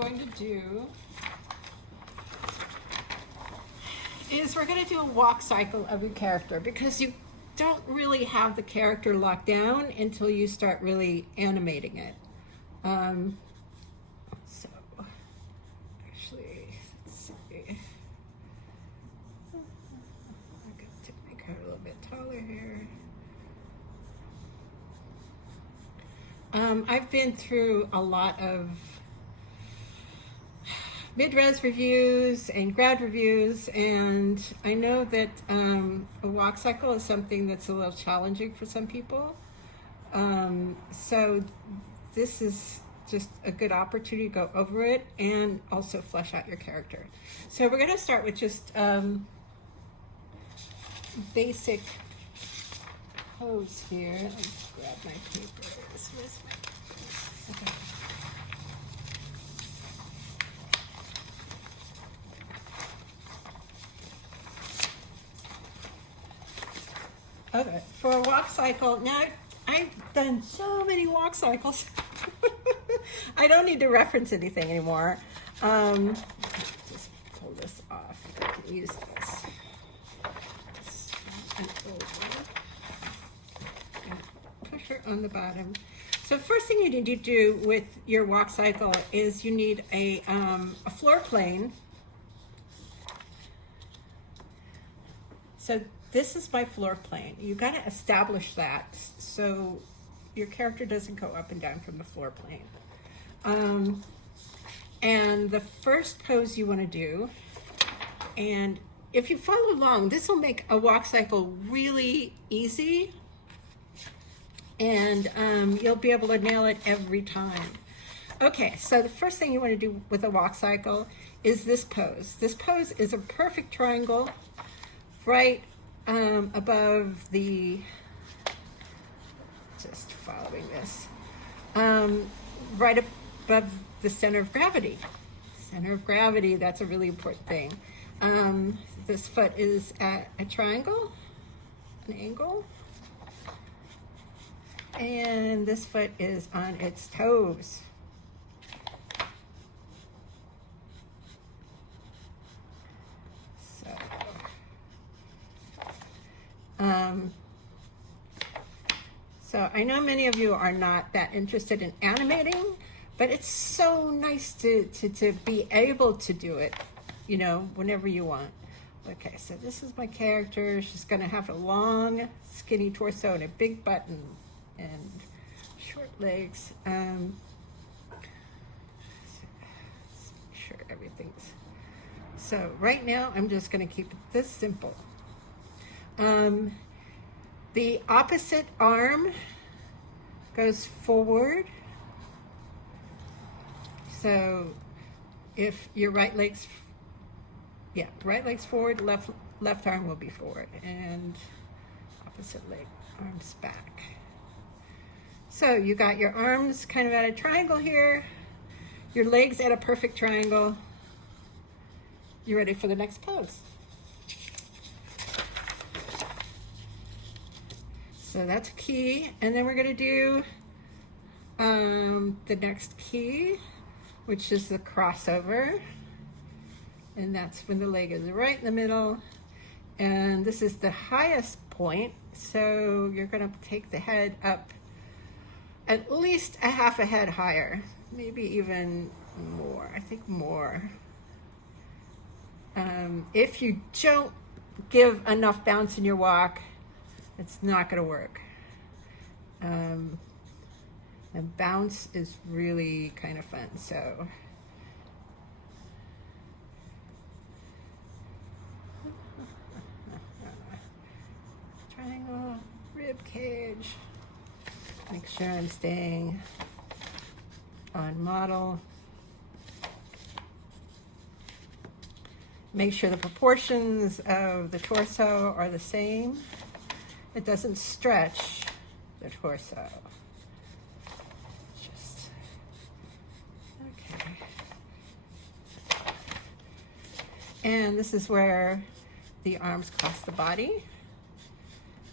going to do is we're going to do a walk cycle of your character, because you don't really have the character locked down until you start really animating it. So actually, let's see. I got to make her a little bit taller here. I've been through a lot of mid-res reviews and grad reviews, and I know that a walk cycle is something that's a little challenging for some people. So this is just a good opportunity to go over it and also flesh out your character. So we're going to start with just basic pose here. Let me grab my papers. Where's my... Okay. Okay, for a walk cycle, now I've done so many walk cycles. I don't need to reference anything anymore. Just pull this off. I can use this. And push her on the bottom. So the first thing you need to do with your walk cycle is you need a floor plane. So this is my floor plane. You got to establish that so your character doesn't go up and down from the floor plane. And the first pose you want to do, and if you follow along, this will make a walk cycle really easy, and you'll be able to nail it every time. Okay, so the first thing you want to do with a walk cycle is this pose. This pose is a perfect triangle right above the, just following this, right above the center of gravity. Center of gravity, that's a really important thing. This foot is at a triangle, an angle, and this foot is on its toes. So I know many of you are not that interested in animating, but it's so nice to be able to do it, you know, whenever you want. Okay, so this is my character. She's going to have a long, skinny torso and a big butt and short legs. Let's make sure everything's... So right now, I'm just going to keep it this simple. The opposite arm goes forward. So if your right leg's forward, left arm will be forward, and opposite leg, arms back. So you got your arms kind of at a triangle here, your legs at a perfect triangle. You ready for the next pose? So that's a key, and then we're going to do the next key, which is the crossover, and that's when the leg is right in the middle, and this is the highest point, so you're going to take the head up at least a half a head higher, maybe even more. I think more. If you don't give enough bounce in your walk, it's not going to work. And bounce is really kind of fun. So triangle, rib cage. Make sure I'm staying on model. Make sure the proportions of the torso are the same. It doesn't stretch the torso. Just, okay. And this is where the arms cross the body.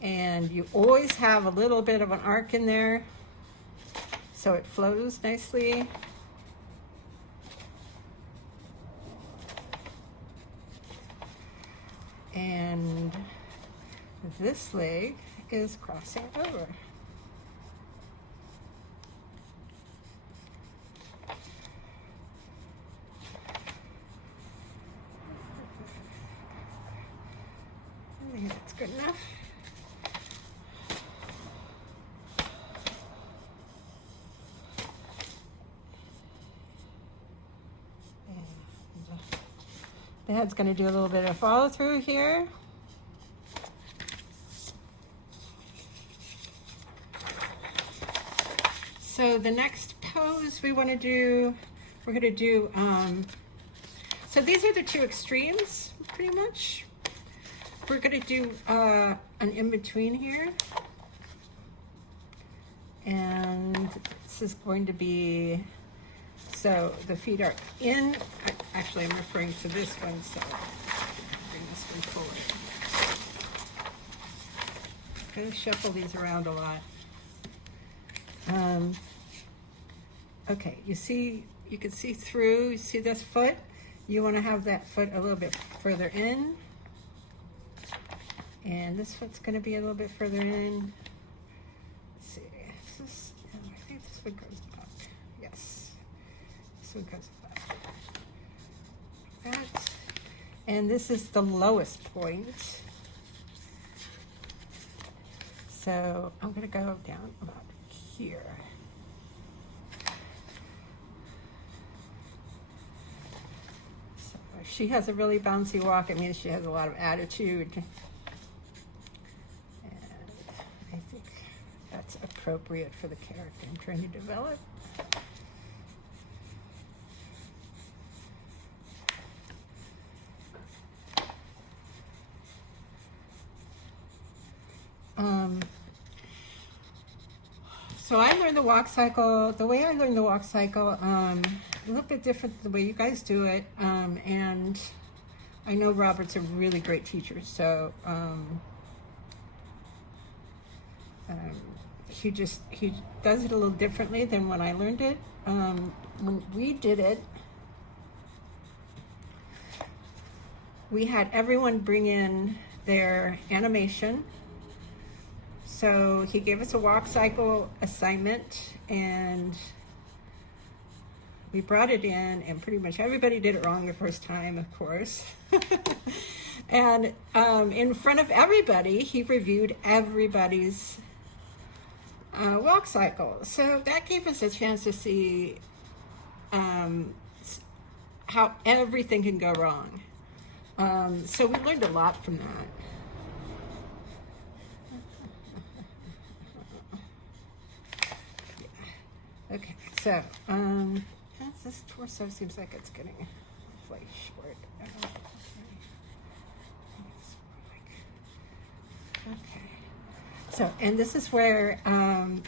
And you always have a little bit of an arc in there, so it flows nicely. And this leg is crossing over. I think that's good enough. The head's going to do a little bit of follow through here. So the next pose we want to do, we're going to do, so these are the two extremes pretty much. We're going to do an in-between here. And this is going to be, so the feet are in, actually I'm referring to this one, so bring this one forward. I'm going to shuffle these around a lot. Okay, you can see through, you see this foot? You want to have that foot a little bit further in. And this foot's going to be a little bit further in. Let's see, I think this one goes up. Yes, this one goes up. Like that. And this is the lowest point. So I'm going to go down about here. So if she has a really bouncy walk, it means she has a lot of attitude. I think that's appropriate for the character I'm trying to develop. So I learned the walk cycle, the way I learned the walk cycle, a little bit different than the way you guys do it. And I know Robert's a really great teacher, so he does it a little differently than when I learned it. When we did it, we had everyone bring in their animation. So he gave us a walk cycle assignment, and we brought it in, and pretty much everybody did it wrong the first time, of course. And in front of everybody, he reviewed everybody's walk cycle. So that gave us a chance to see how everything can go wrong. So we learned a lot from that. Okay, so this torso seems like it's getting awfully short. Okay, so and this is where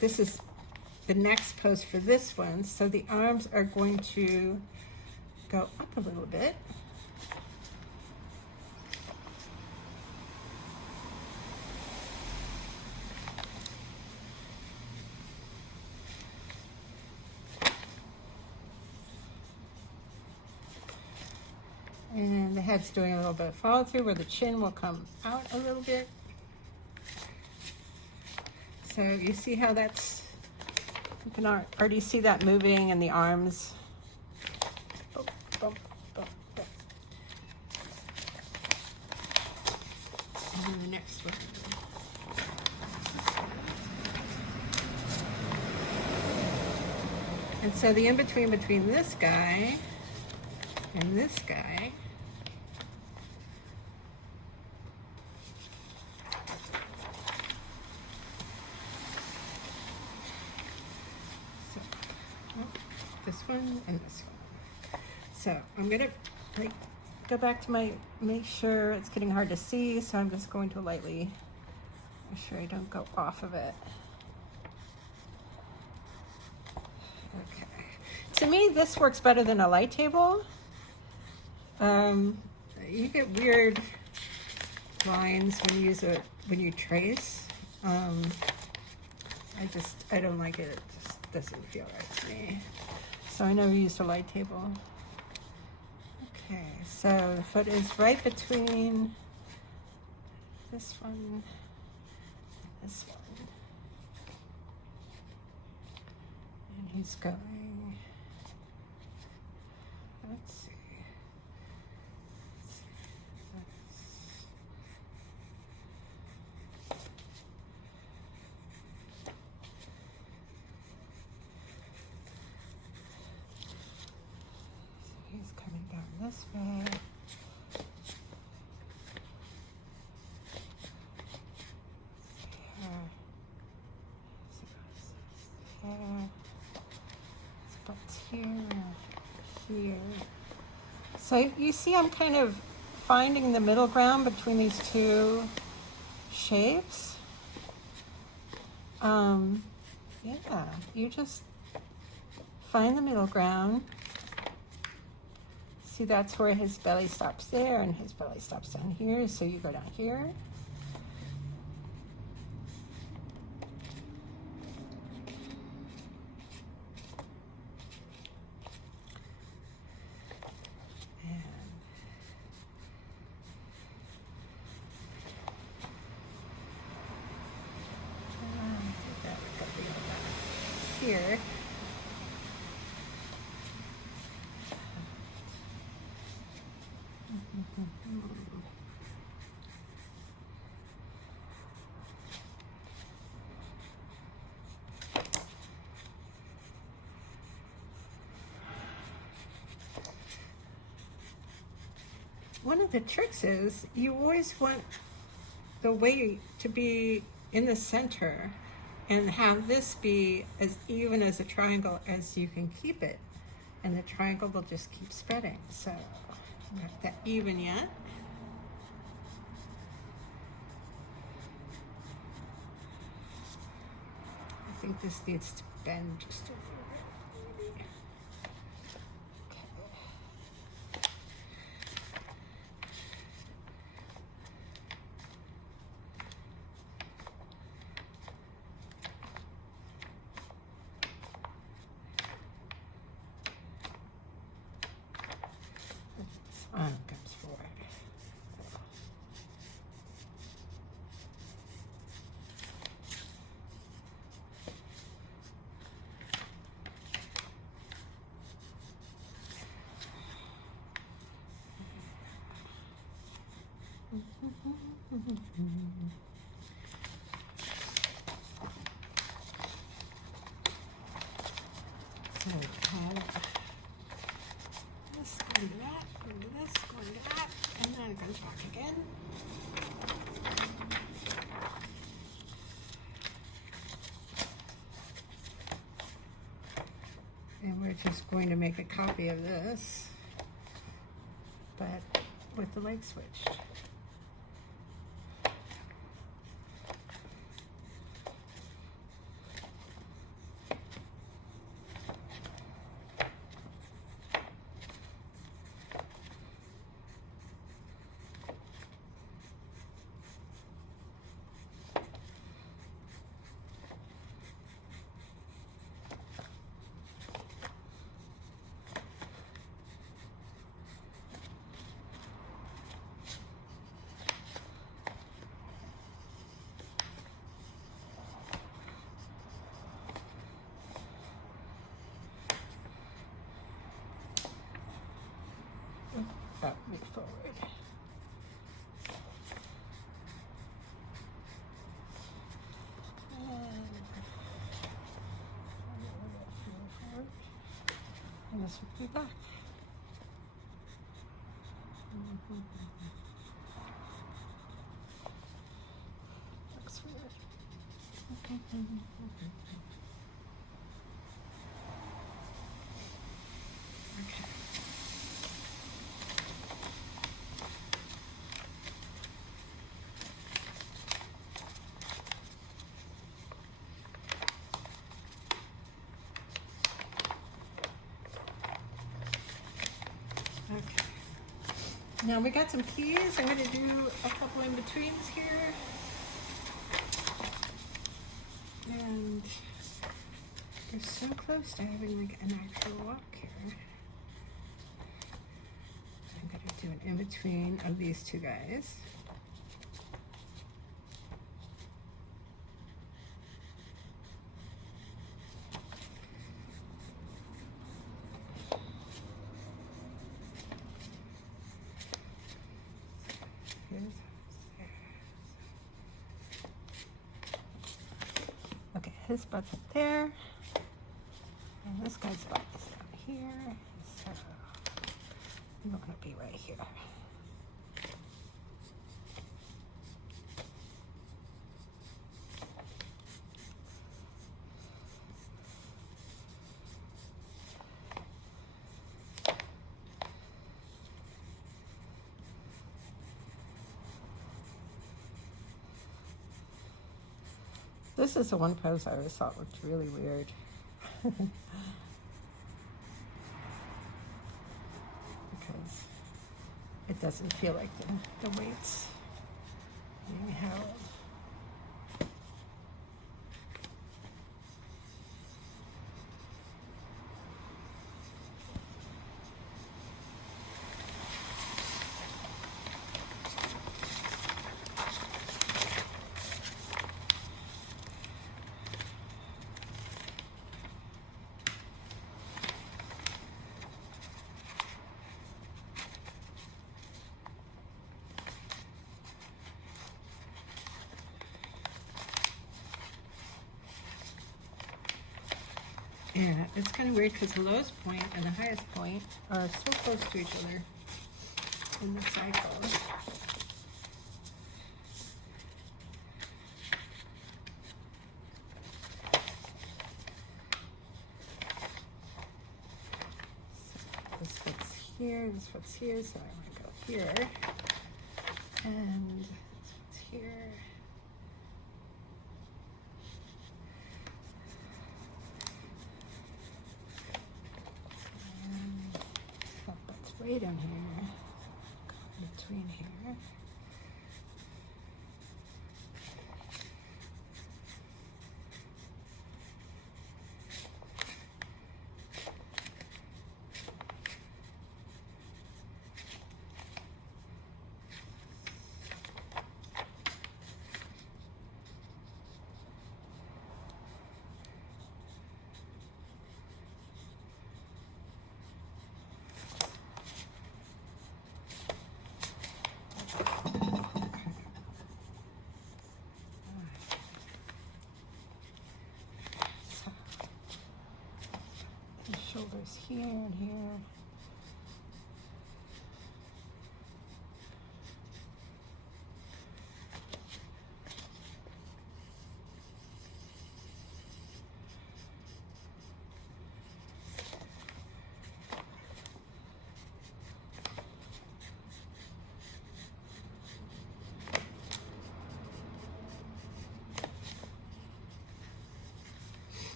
this is the next pose for this one. So the arms are going to go up a little bit. And the head's doing a little bit of follow through where the chin will come out a little bit. So you see how that's, you can already see that moving in the arms. Oh, bump, bump, bump. And then the next one. And so the in-between between this guy and this guy this one and this one. So I'm gonna go back to make sure it's getting hard to see, so I'm just going to lightly make sure I don't go off of it. Okay. To me, this works better than a light table. You get weird lines when you trace. I don't like it. It just doesn't feel right to me. So I never used a light table. Okay, so the foot is right between this one, this one. And he's going, let's see. He's coming down this way. Here. So you see I'm kind of finding the middle ground between these two shapes. Yeah, you just find the middle ground. See, that's where his belly stops there and his belly stops down here. So you go down here. Here. One of the tricks is you always want the weight to be in the center and have this be as even as a triangle as you can keep it. And the triangle will just keep spreading. So, not that even yet. I think this needs to bend just a little bit, maybe. Arm comes forward. So we have this, going to that, going to this, going to that, and then I'm going to talk again. And we're just going to make a copy of this, but with the leg switched. Back me forward. And this would be back. Looks weird. Okay. Okay. Now we got some keys. I'm going to do a couple in betweens here. And we're so close to having like an actual walk here. I'm going to do an in between of these two guys. his butt's up there, and this guy's butt is down here, so we're gonna be right here. This is the one pose I always thought looked really weird. Because it doesn't feel like the weights being held. Yeah, it's kind of weird because the lowest point and the highest point are so close to each other in the cycle. So this fits here, this fits here, so I want to go here. And this fits here. Way down here, between here. Shoulders here and here.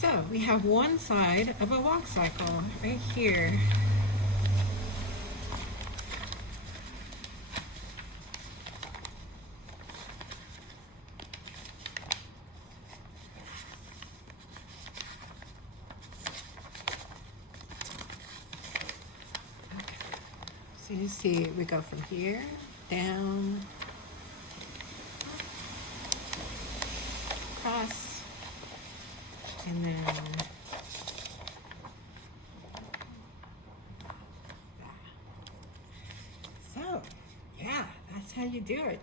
So we have one side of a walk cycle right here. So you see we go from here down, across, and then so yeah, that's how you do it.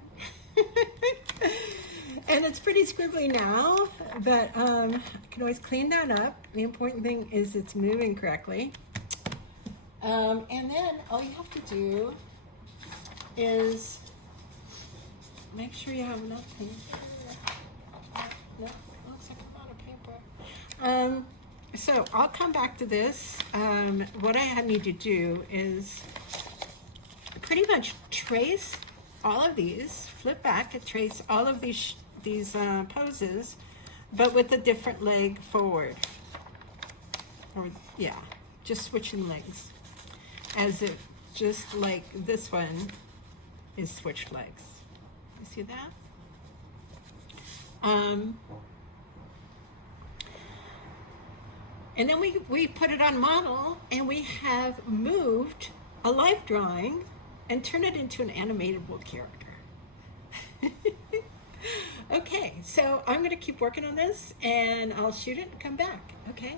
And it's pretty scribbly now, but I can always clean that up. The important thing is it's moving correctly. And then all you have to do is make sure you have enough paper. No, looks like a lot of paper. So I'll come back to this. What I need to do is pretty much trace all of these, flip back and trace all of these poses, but with a different leg forward. Or yeah, just switching legs. As if just like this one is switched legs. You see that? And then we put it on model, and we have moved a life drawing and turned it into an animatable character. Okay, so I'm going to keep working on this, and I'll shoot it and come back, okay?